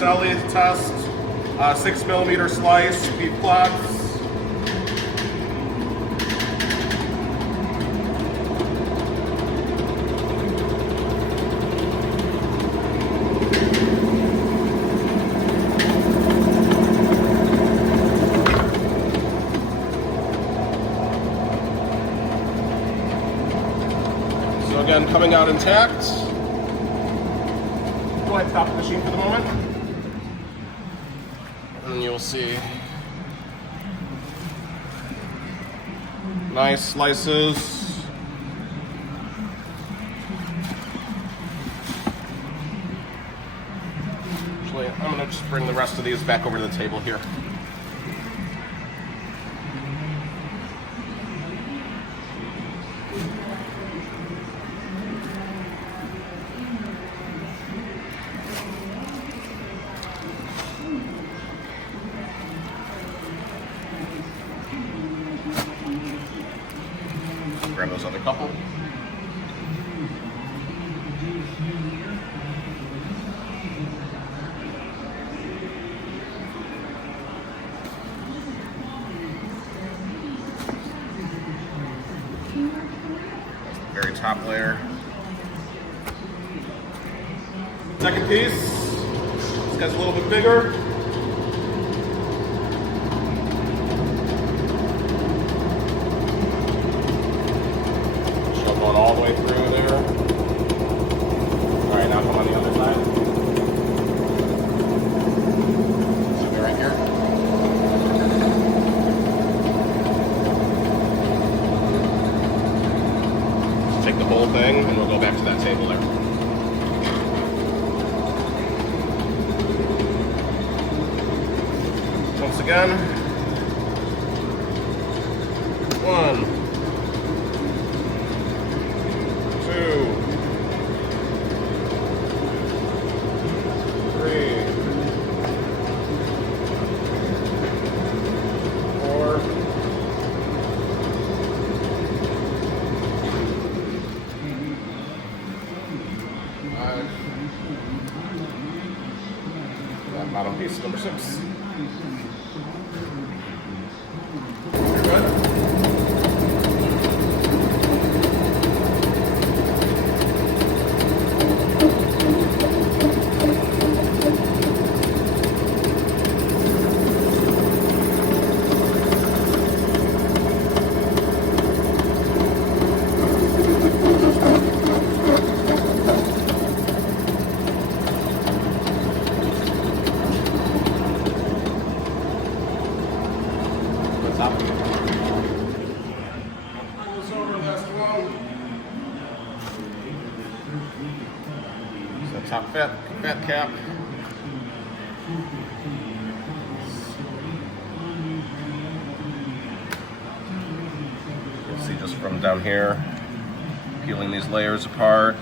Grasselli test, 6mm slice, beef plots. So again, coming out intact. Go ahead and stop the machine for the moment. And you'll see nice slices. Actually, I'm going to just bring the rest of these back over to the table here. Grab those other couple. Very top layer. Second piece. This guy's a little bit bigger. Going all the way through there. All right, now come on the other side. Should be right here. Just take the whole thing and we'll go back to that table there. Once again, 1, 2, 3, 4, 5. That bottom piece, number 6. You're good. Top fat cap. You'll see just from down here, peeling these layers apart.